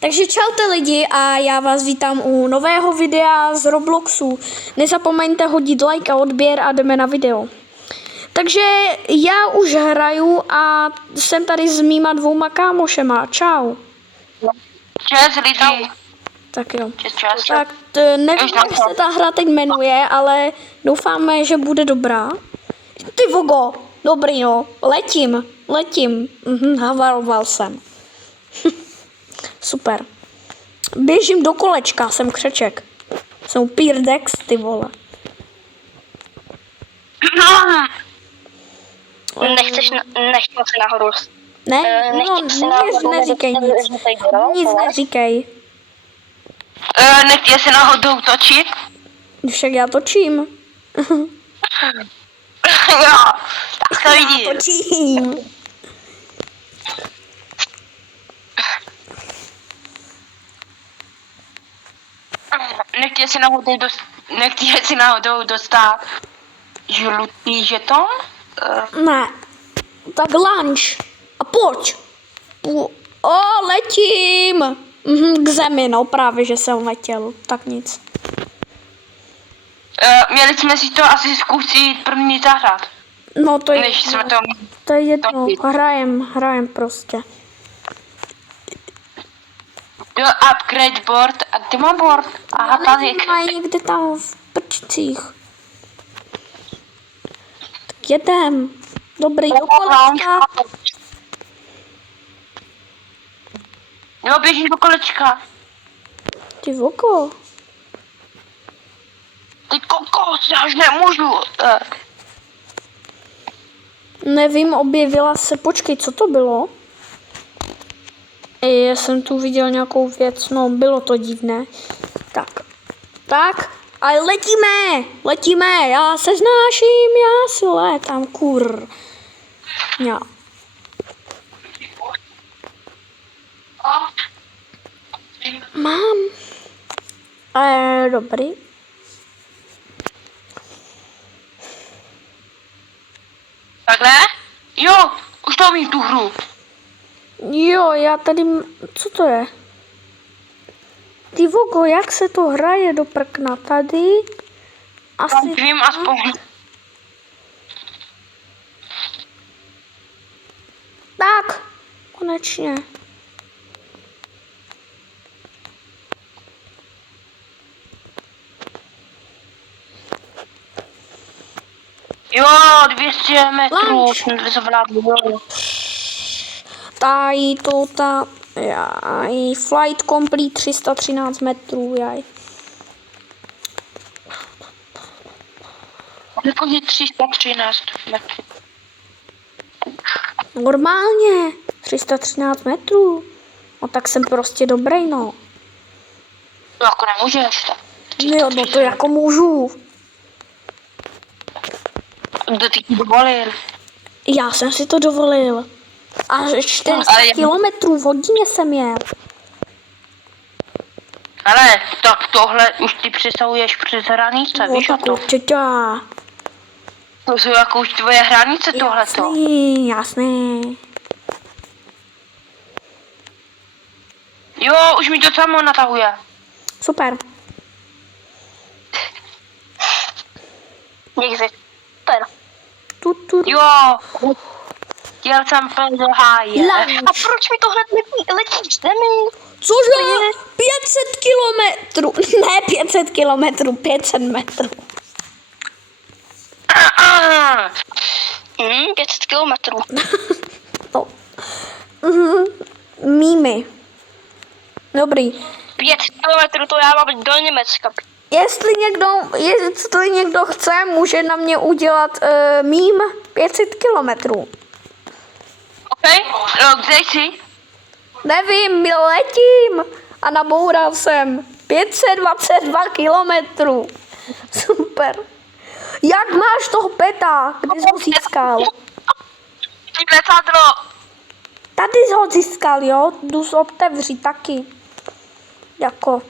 Takže čaute lidi a já vás vítám u nového videa z Robloxu. Nezapomeňte hodit like a odběr a jdeme na video. Takže já už hraju a jsem tady s mýma dvouma kámošema. Čau. Čes lidi. Tak jo. Čes. Tak nevím, jak se ta hra teď jmenuje, ale doufáme, že bude dobrá. Ty vogo, dobrý no, letím. Havaroval jsem. Super. Běžím do kolečka, jsem křeček. Jsem Pírdex, ty vole. Nechceš se nahoru. Ne, neříkej nic. Nic neříkej. Nechtěj se náhodou točit? Však já točím. Jo, tak to Já vidím. točím. Nechtěj si náhodou dostat žlutý žeton? Ne. Tak lunch. A pojď. Letím. K zemi, no právě, že jsem letěl. Tak nic. Měli jsme si to asi zkusit první zahrát. No to je Než jsme to je jedno. Hrajem prostě. Jo, upgrade board. A ty mám board. Aha, tady. Mají někde tam v prčicích. Tak jedem. Dobrý, do kolečka. Jo, běžíš do kolečka. Ty voko. Ty kokos, já už nemůžu. Nevím, objevila se, počkej, co to bylo? Já jsem tu viděl nějakou věc, no bylo to divné. Tak, ale letíme, já se znáším, já si létám, kur. Já. Mám. Dobrý. Takhle? Jo, už to umím tu hru. Jo, já tady, co to je? Ty vogo, jak se to hraje do prkna tady? Asi Vím aspoň. tak, konečně. Jo, 200 metrů. Lunch. Jsem zvládl. Tady to ta, jaj, flight complete 313 metrů, jaj. Jakože 313 metrů. Normálně, 313 metrů. No tak jsem prostě dobrý, no. To jako nemůžeš. Tak. Jo, no to jako můžu. Kdo ty dovolil? Já jsem si to dovolil. Až 400 Ale kilometrů v hodině jsem jel. Ale tak tohle už ty přesahuješ přes hranice, No víš o tak to? určitě. To jsou jako už tvoje hranice tohleto. Jasný. Jo, už mi to samo natahuje. Super. Někde. Super. Tu. Jo. Jel jsem do háje. Lunch. A proč mi to hned letí z zemi? Cože? 500 kilometrů. Ne 500 kilometrů, 500 metrů. 500 kilometrů. No. Mými. Dobrý. 500 kilometrů, to já mám do Německa. Jestli někdo chce, může na mě udělat mím 500 kilometrů. OK? Kde jsi? Nevím, letím a naboural jsem 522 kilometrů. Super. Jak máš toho peta? Kde jsi ho získal? Letadlo. Tady jsi ho získal, jo? Jdu se otevřít taky. Jako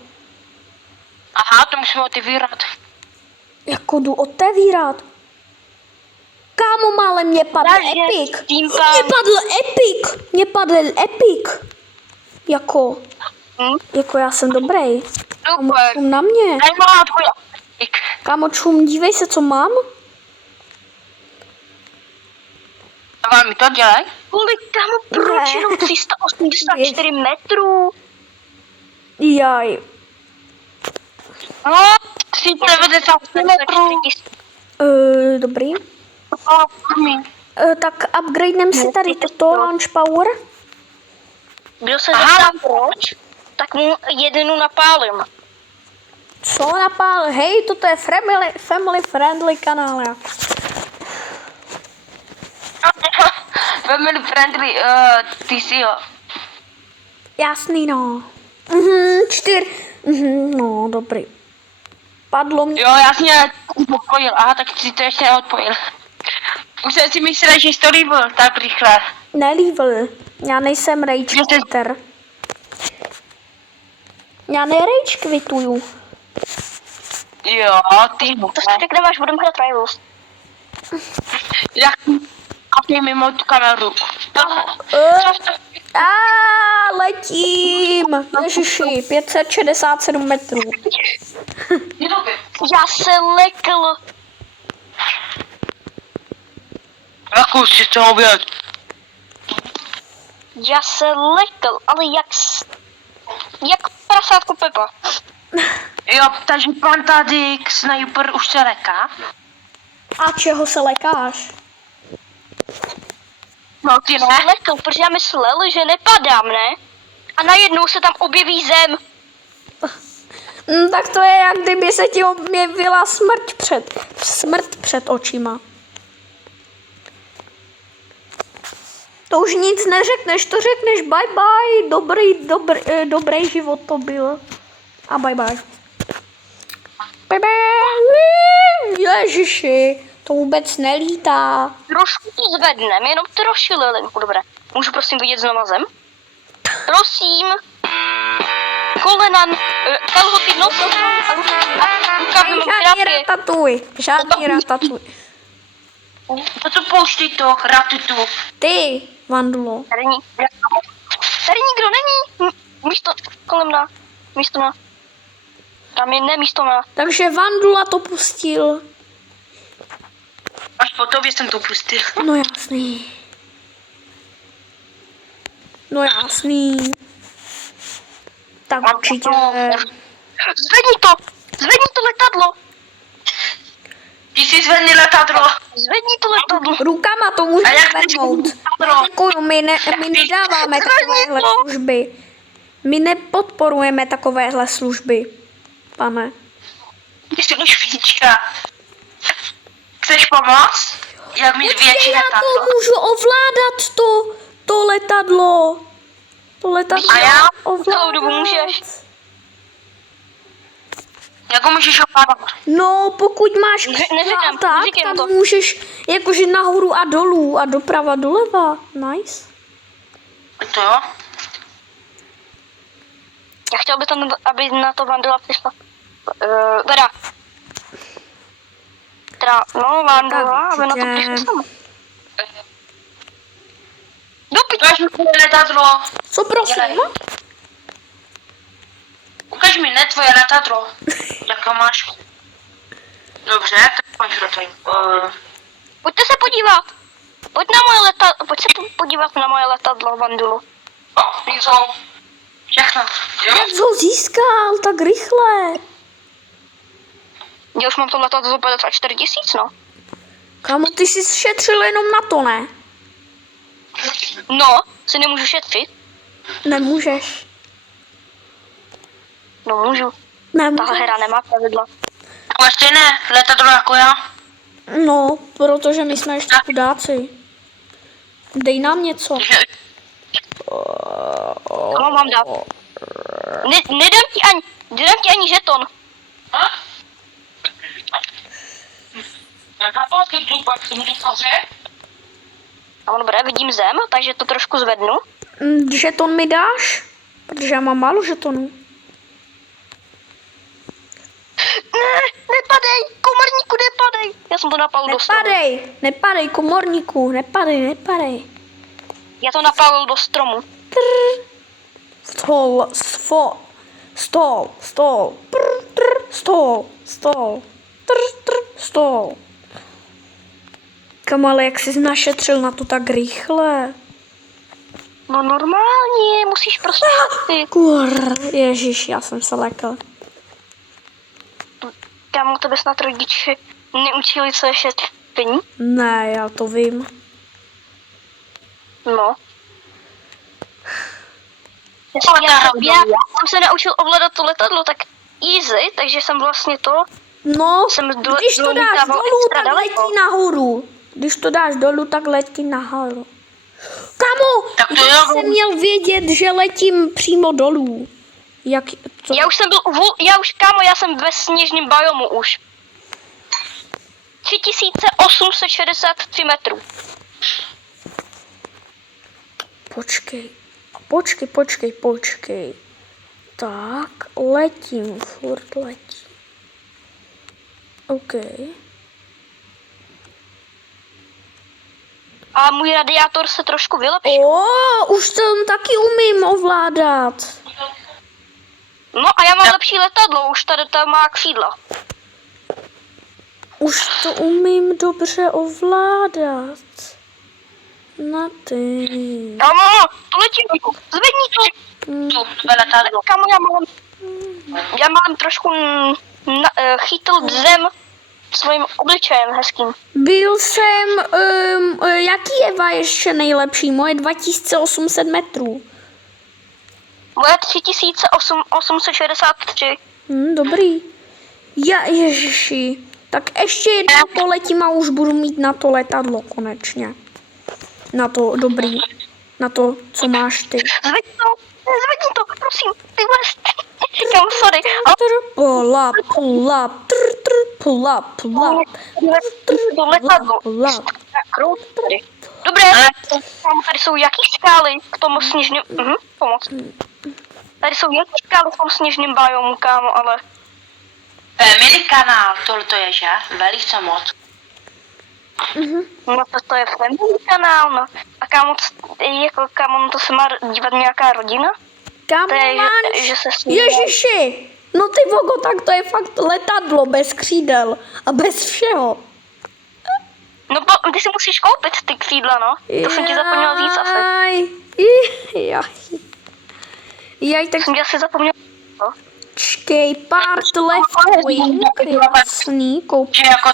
Aha, to musíme otevírat. Jako jdu otevírat. Kámo, ale mě padl epic. Mě padl epic. Jako. Jako já jsem dobrý. Kámo, Super. čum na mě. Zajímavá tvoje. Kámo, čum, dívej se, co mám. A vám mi to dělej? Kolik tam proč Ne. jenom 384 metrů? Jaj. No, 390 metrů. Dobrý. Tak upgradenem si tady toto launch power. Kdo se Aha. zeptá proč, tak mu jednu napálím. Co napál? Hej, toto je family friendly kanál. Jako. Family friendly, ty si jo. Jasný, no. 4. No, dobrý. Padlo mě. Jo, jasně, odpojil. Aha, tak si to ještě neodpojil. Už jsem si myslel, že jsi to líbil tak rychle. Nelíbil. Já nejsem rage quitter. Já nerage quituju. Jo, ty To si řekneme, až budeme hrát Rivals. Jak kapni mimo tu kameru. Letím. Ježiši, 567 metrů. Já se lekl. Jakou si to vědět? Já se lekl, ale jak prasátko Pepa. Jo, takže pan tady sniper už se leká. A čeho se lekáš? No ty ne. Se lekl, protože já myslel, že nepadám, ne? A najednou se tam objeví zem. Tak to je, jak kdyby se ti objevila smrt před očima. To už nic neřekneš, to řekneš bye bye, dobrý život to byl. A bye bye. Bye bye. Ježiši, to vůbec nelítá. Trošku to zvednem, jenom troši lilinku, dobré. Můžu prosím vidět znova zem? Prosím. Kolena, kalhoty, nos a rukávy mám Žádný krátké. ratatuj, žádný ratatuj. To co pouští to, ratutu. Ty, Vandulo. Tady nikdo není. Místo kolem na. Místo na. Tam je místo na. Takže Vandula to pustil. Až po tobě jsem to pustil. No jasný. No jasný. Tak určitě. Zvedni to letadlo. Ty jsi zvedni letadlo. Zvedni to letadlo. Rukama to A můžeme jak ty zvednout. letadlo? Děkuju, my nedáváme takovéhle služby. My nepodporujeme takovéhle služby, pane. Ty jsi špička. Chceš pomoct? Jak mít větší Já to letadlo? můžu ovládat, to letadlo. To letadlo A já? Celou dobu můžeš. Jak ho můžeš ovládat? No, pokud máš Neříkám, tak neříkám to. můžeš jakože nahoru a dolů a doprava doleva. Nice. To jo? Já chtěl bych to, aby na to Vandula přišla. No, Vandula, aby na to určitě. přišla sama. Do Ukaž mi tvoje letadlo. Co prosím? Dělej. Ukaž mi ne tvoje letadlo. Jaká máš? Dobře, tak máš rotaj. Pojďte se podívat. Pojď se podívat na moje letadlo, Vandulu. Jsou všechno. Jo? Jak jsi ho získal tak rychle? Já už mám to letadlo za 54 000, no. Kámo, ty jsi šetřil jenom na to, ne? No, si nemůžu šetřit. Nemůžeš. No můžu. Nemůžeš. Tahle hra nemá pravidla. Takové stejné letadlo jako já. No, protože my jsme ještě chudáci. Dej nám něco. Že- Co mám dát? Nedám ti ani žeton. A dobré, vidím zem, takže to trošku zvednu. Žeton mi dáš? Protože já mám málo žetonů. Ne, nepadej, komorníku, nepadej. Já jsem to napálil do stromu. Nepadej, komorníku, nepadej. Já to napálil do stromu. Stol, stol, stol, stol, stol, stol. Kam, ale jak jsi našetřil na to tak rychle? No normálně, musíš prostě... Ježiš, já jsem se lekl. Kámo, tebe snad rodiče neučili, co je šetření? Ne, já to vím. No. Já jsem se naučil ovládat to letadlo tak easy, takže jsem vlastně to... No, Jsem když to dáš dolítával dolů, extra tak daleko. letí nahoru. Když to dáš dolů, tak letí nahoru. Kamo, Tak to já jo. jsem měl vědět, že letím přímo dolů. Jak, co? Já jsem ve sněžním biomu už. 3863 metrů. Počkej. Tak, letím, furt letím. OK. A můj radiátor se trošku vylepšil. Už to taky umím ovládat. No a já mám lepší letadlo, už tady to má křídla. Už to umím dobře ovládat. Na ty. Kamo, to letí, zvedni to. To letadlo. Kamo, já mám trošku chytl zem svým obličejem hezkým. Byl jsem, jaký je ještě nejlepší? Moje 2800 metrů. Moje 3863. Dobrý. Ježiši. Tak ještě jednou poletím a už budu mít na to letadlo konečně. Na to dobrý. Na to, co máš ty. Zvedni to, prosím, ty vole. Kamo, sorry. Pull up. To letadlo. Krouť tady. Dobré, tady jsou jaký skály k tomu sněžním... pomoc. Tady jsou jaký skály v tom sněžním biomu, kámo, ale... Family kanál, tohle je, že? Velice moc. No to je family kanál, no. A kámo, kámo, to se má dívat nějaká rodina? Kam To je, máš? že se Ježiši! No ty vogo, tak to je fakt letadlo bez křídel a bez všeho. No ty si musíš koupit ty křídla, no. To jsem ti zapomněla říct asi. Jaj, tak Jsem ti asi zapomněla. No. čkej, part left wing, jasný, Že jako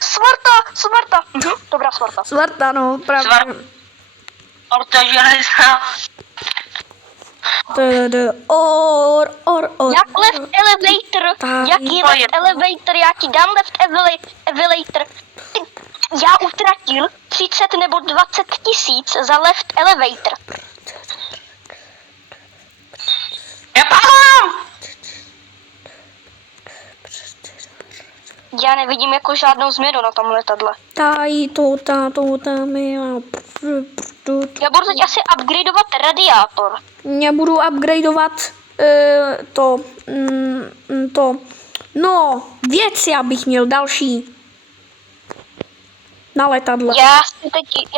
Svarta. Dobrá Svarta. Svarta, no, právě. Orta železa. Or. Jak left elevator, Tak. jaký left elevator, já ti dám left elevator. Já utratil 30 nebo 20 tisíc za left elevator. Já padám! Já nevidím jako žádnou změnu na tom letadle. Tam je. Já budu teď asi upgradeovat radiátor. Já budu upgradeovat věci, abych měl další na letadle. Já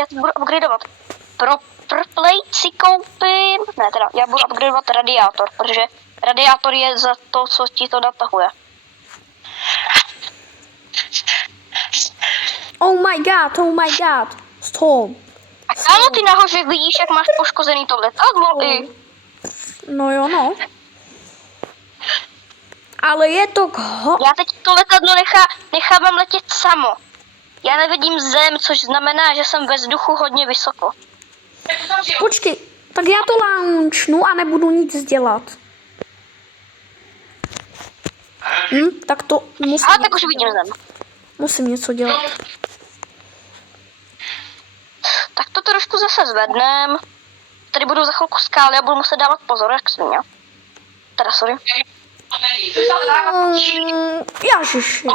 si budu upgradeovat. Pro plate si koupím, já budu upgradeovat radiátor, protože radiátor je za to, co ti to natahuje. Oh my god, stop. A kámo, ty nahoře vidíš, jak máš poškozený to letadlo i. No jo, no. Ale je to Já teď to letadlo nechávám letět samo. Já nevidím zem, což znamená, že jsem ve vzduchu hodně vysoko. Počkej, tak já to launchnu a nebudu nic dělat. Tak to musím. Ale tak už vidím zem. Musím něco dělat. Tak to trošku zase zvednem. Tady budou za chvilku skály a budu muset dávat pozor, jak svině. Teda sorry. Ježiši.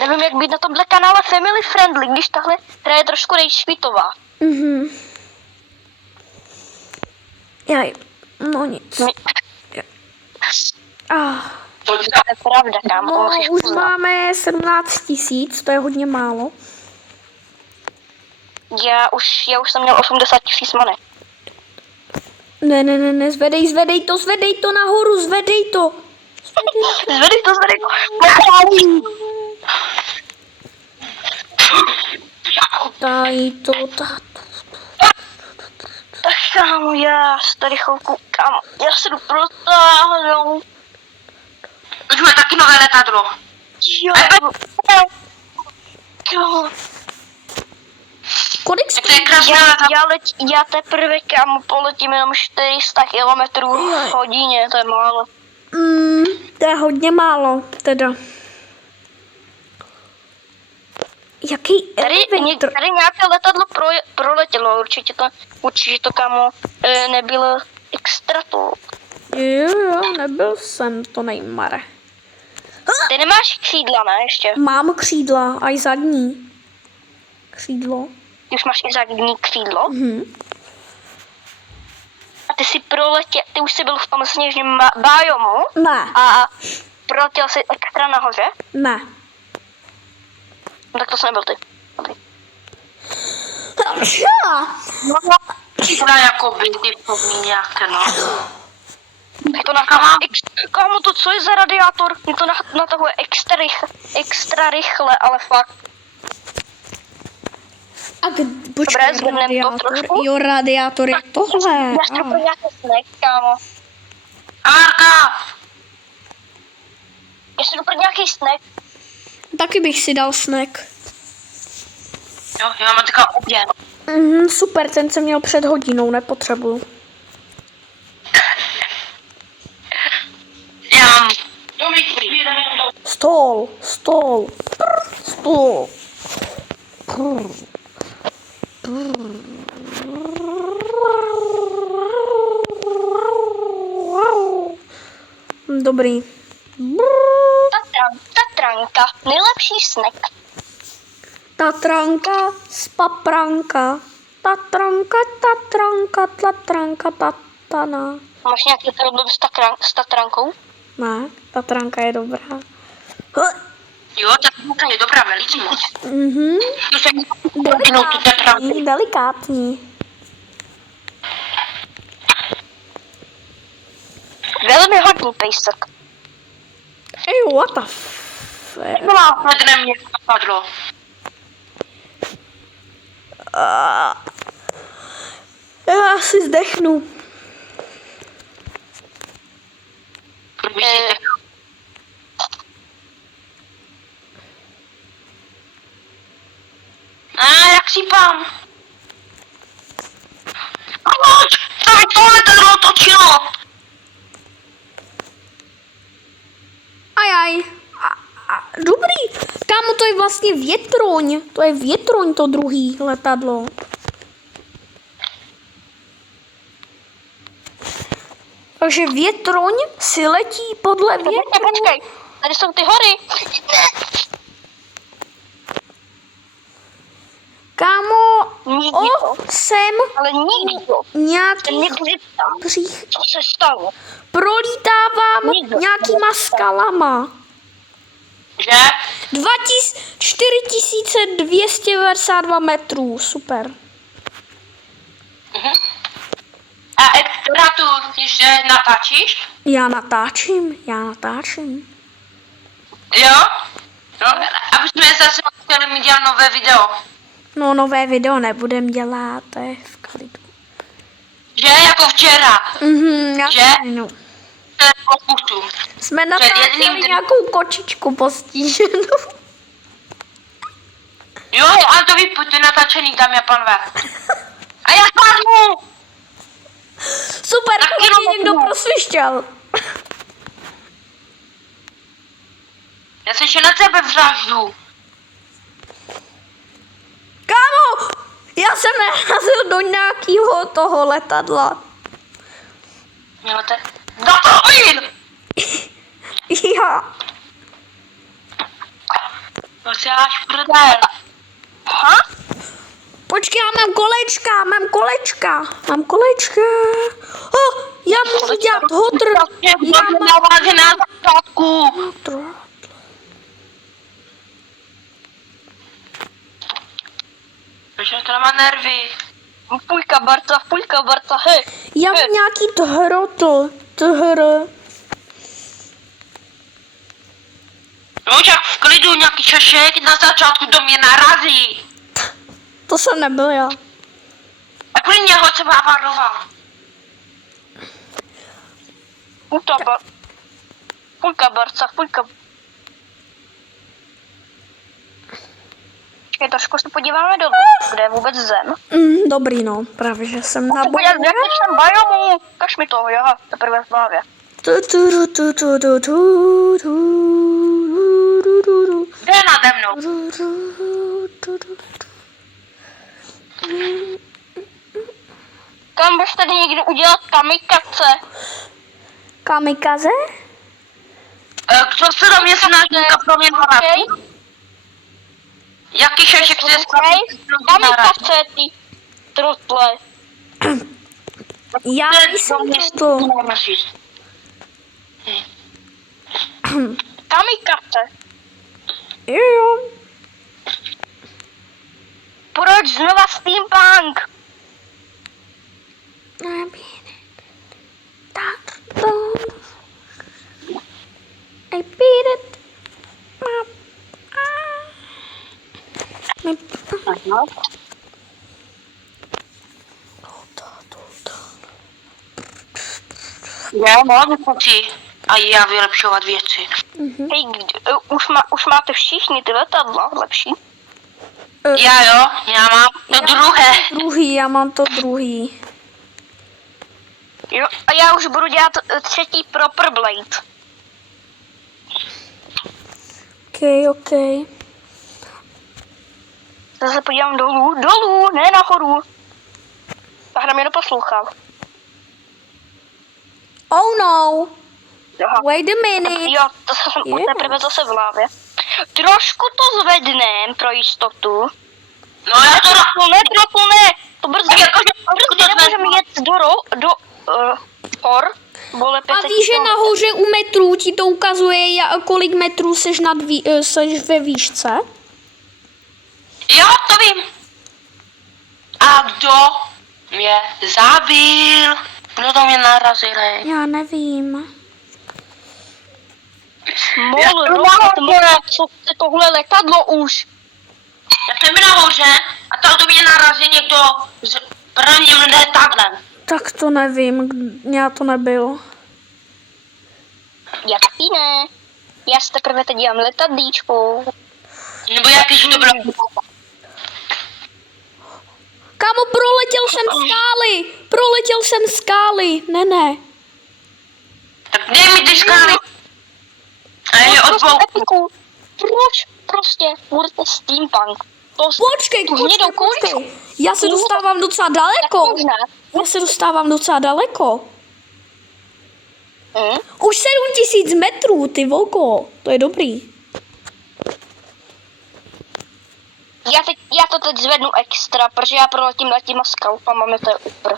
Já nevím, jak být na tomhle kanále family friendly, když tahle hra je trošku rejšvitová. Jaj, no nic. To je pravda, kámo, to musíš Už uznat. máme 17 000, to je hodně málo. Já už jsem měl 80 000 many. Ne, zvedej to nahoru, zvedej to. Zvedej to. Tady to. Tak kámo, já se tady chvilku, kámo, já se jdu protáhnout. Už máme taky nové letadlo. Jo. Jo. Kolik Tak to je krásné letadlo. Já teprve, kámo, poletím jenom 400 kilometrů v hodině, to je málo. To je hodně málo, teda. Jaký elevator? Tady nějaké letadlo proletělo, určitě to kámo, nebylo extra to. Jo, nebyl jsem to nejmare. Ty nemáš křídla, ne, ještě? Mám křídla, aj zadní. Křídlo. Ty už máš i zadní křídlo? A ty už jsi byl v tom sněžním biomu Ne, a proletěl jsi extra nahoře? ne. No tak to jsi nebyl ty. Dobrý. Křídla jako by ty nějaké, no. Je to kámo, to co je za radiátor? Mě to natahuje extra rychle, ale fakt. A počkej, zvedneme to radiátor. trošku. Jo, radiátor je tohle. Já si pro nějaký snack, kámo. Arka! Já si pro nějaký snack. Taky bych si dal snack. Jo, já mám taková oběd. Super, ten jsem měl před hodinou, nepotřebuju. Já mám... Stůl. Dobrý. Tatranka, nejlepší snack. Tatranka z papranka. Tatranka, tatana. Máš nějaký problém s tatrankou? Ne, Tatranka je dobrá. Jo, ta je dobrá, velice moc. Tu se Delikátní. Velmi hodný pejsek. Ej, what the f... Vedle mě padlo. Já asi zdechnu. Jak sípám? Co mi to letadlo otočilo? Ajaj. Dobrý. Kámo, to je vlastně větroň. To je větroň, to druhý letadlo. Takže větroň si letí podle větru. Počkej, tady jsou ty hory. Kámo, Nikdy to. jsem Ale nikdy to. nějaký Nikdy tam. hřích. Co se stalo? Prolítávám Nikdo. nějakýma skalama. Že? 4292 metrů, super. A která tu, když natáčíš? Já natáčím. Jo? No, aby jsme zase chtěli mi dělat nové video. No, nové video nebudem dělat, to je v klidu. Že? Jako včera. Já Že? no. To je pokusu. Jsme jedním natáčeli dnem. nějakou kočičku postiženou. Jo, a to vypojďte natáčený, dámy a pánové. A já spadnu! Super, Tak to jenom mě někdo pokusu. prosvišťal. Já se ještě na sebe vraždu. Kámo, já jsem narazil do nějakého toho letadla. Jo, to je... No to vím! Já. To se až prdel. Aha. Počkej, já mám kolečka. Já můžu dělat hotr. Já mám na začátku. Proč to nemá nervy? Půjka Barta, hej. Já mám nějaký thr. No tak v klidu, nějaký šašek na začátku do mě narazí. To jsem nebyl já. A kvůli něho jsem avaroval. Půjka Barta. Počkej, trošku se podíváme dolů, kde je vůbec zem. Dobrý no, právě že jsem na Podívej, jak jsem biomu. Kaž mi to, jo, teprve v hlavě. Kde je nade mnou? Kam bys tady někdo udělat kamikace? Kamikaze? Kdo se do mě snaží pro mě narazí? Jaký šašek se Kamikace, ty trotle. Já jsem to. Kamikace. Jo. Proč znova Steampunk? I beat it. Já mám věci. A já vylepšovat věci. Hej, už máte všichni ty letadla lepší? Já jo, já mám to druhé. Druhý, já mám to druhý. Jo, a já už budu dělat třetí Proper Blade. Ok. Zase podívám dolů, ne nahoru. Tak na mě neposlouchal. Oh no. Aha. Wait a minute. Jo, to jsem teprve zase v hlavě. Trošku to zvednem pro jistotu. No já to Trochu ne. To brzo nemůžeme jet do hor. A víš, že nahoře u metrů ti to ukazuje, kolik metrů seš ve výšce? Jo, to vím. A kdo mě zabil? Kdo to mě narazil? Já nevím. Co je tohle letadlo už? Já jsem nahoře a tam to mě narazil někdo z prvním letadlem. Tak to nevím, já to nebyl. Já taky ne. Já si teprve teď dělám letadlíčko. Nebo jaký to bylo? Kámo, proletěl jsem skály. Ne. Tak dej mi ty skály. A je od boku. Proč prostě budete Steampunk? Počkej. Já se dostávám docela daleko. Už 7000 metrů, ty voko. To je dobrý. Já to teď zvednu extra, protože já proletím těma skalpama, to je upr.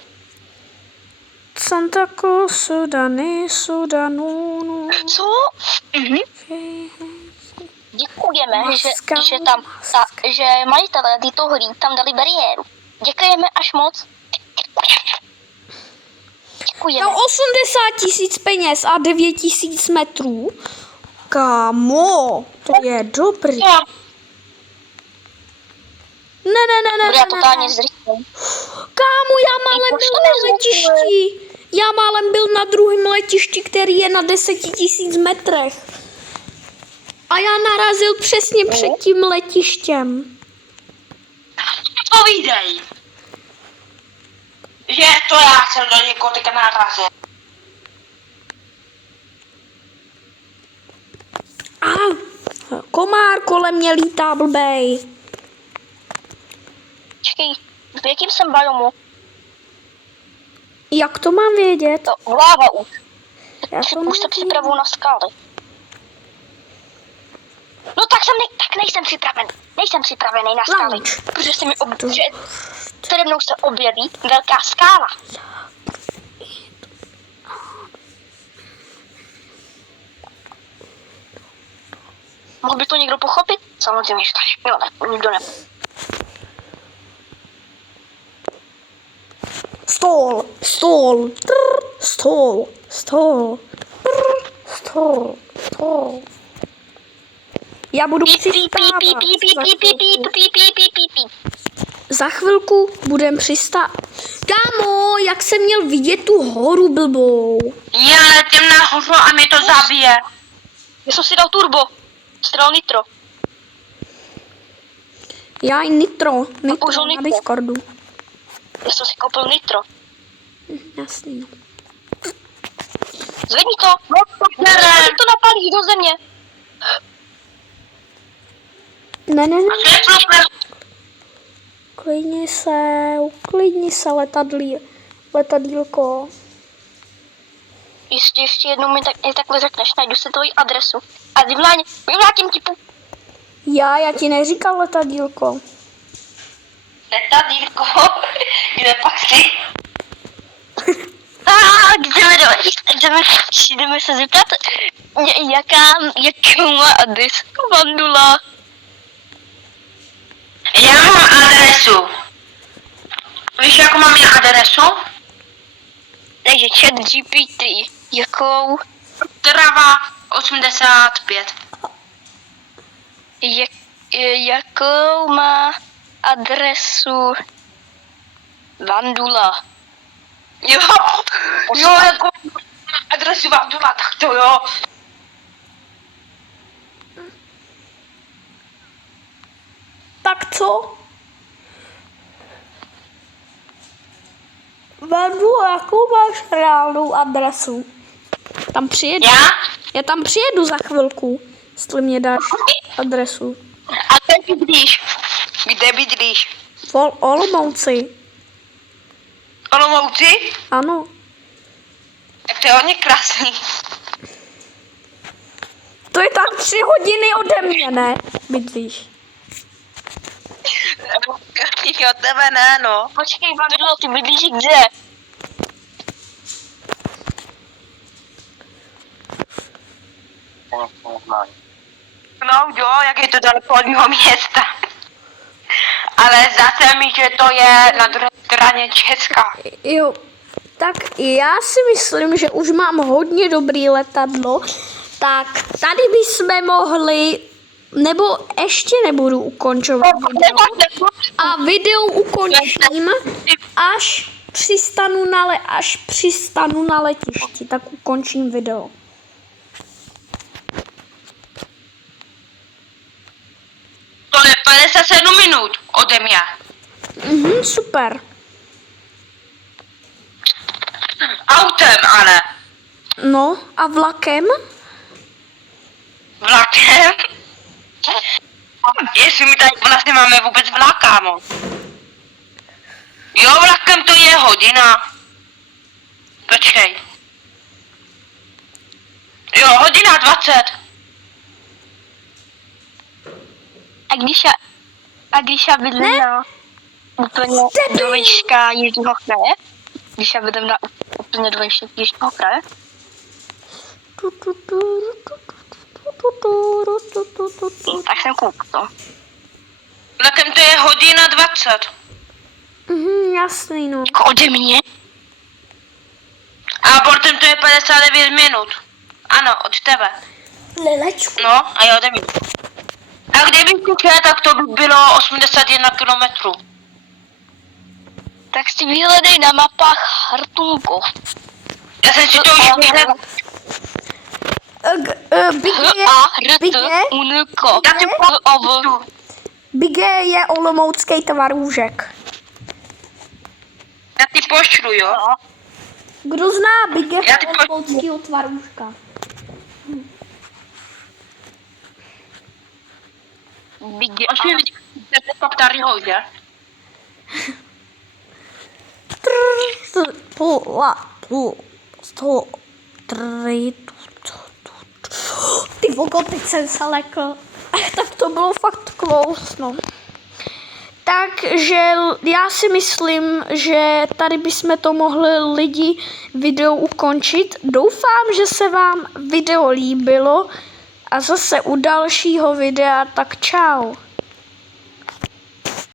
Santako, Sudanu. Co? Děkujeme, že majitelé této hry tam dali bariéru. Děkujeme až moc. Děkujeme. No 80 000 peněz a 9 000 metrů. Kámo, to je dobrý. Ne. Bude totálně zrychlý. Kámo, já málem byl na druhém letišti, který je na 10 000 metrech. A já narazil přesně před tím letištěm. Povídej. Že to já jsem do někoho teďka narazil. Komár kolem mě lítá blbej. Počkej, v jakým jsem biomu? Jak to mám vědět? To láva už. Já Už se připravuju na skály. No tak nejsem připraven. Nejsem připravený na skály. Protože se mi přede mnou se objeví velká skála. Mohl by to někdo pochopit? Samozřejmě, že to nikdo ne. stůl, stůl, stůl, stůl, stůl, stůl. Já budu přistávat. Za chvilku budem přistávat. Kámo, jak jsem měl vidět tu horu blbou. Já letím nahoru a mi to zabije. Já jsem si dal turbo. Stral nitro. Já i nitro použil na nitro. Discordu. Já jsem si koupil nitro. Jasný. Zvedni to. Zvedni to napálí do země. Ne, ne, ne. A to je problém. Uklidni se letadílko. Ještě jednou mi takhle řekneš, najdu si tvoji adresu. A vyvlátím ti Já ti neříkal letadílko. Letadílko, kde pak jsi? Jdeme se zeptat, jakou má adresu Vandula. Já mám adresu. Víš, jakou mám já adresu? Takže chat GPT, jakou, Trava 85. jakou má adresu Vandula. Jo, jako adresu vám doma, tak to jo. Tak co? Vandu, jakou máš reálnou adresu? Tam přijedu. Já tam přijedu za chvilku, jestli mě dáš adresu. A kde bydlíš? Kde bydlíš? V Olomouci. Olomouci? Ano. Tak to je hodně krásný. To je tak 3 hodiny ode mě, ne? Bydlíš. Od tebe ne, no. Počkej, Vandula, ty bydlíš kde? No jo, jak je to daleko od mého města. Ale zase mi, že to je na druhé straně Česka. Jo, tak já si myslím, že už mám hodně dobrý letadlo, tak tady bychom mohli, nebo ještě nebudu ukončovat video, a video ukončím, až přistanu na letišti, tak ukončím video. To je 57 minut ode mě. Super. Autem ale. No a vlakem? Vlakem? Jestli my tady vlastně máme vůbec vlak, kámo. Jo, vlakem to je hodina. Počkej. Jo, hodina 20. A když já bydlím na úplně do výška jižního kraje, když já bydlím na úplně do výška jižního kraje, tak jsem koupil to. Vlakem to je hodina 20. Jasný, no. Jako ode mě? A portem to je 59 minut. Ano, od tebe. Lelečku. No, a jo, ode mě. A kdyby šel, tak to by bylo 81 kilometrů. Tak si vyhledej na mapách Hartunko. Já jsem si to už vyhledal. Bigé je olomoucký tvarůžek. Já ti pošlu, jo? Kdo zná Bigé Já ty olomouckýho tvarůžka? Až mi vidíte Taryho, že? Ty vogo, teď jsem se lekl. Tak to bylo fakt close, no. Takže já si myslím, že tady bychom to mohli lidi video ukončit. Doufám, že se vám video líbilo a zase u dalšího videa, tak čau.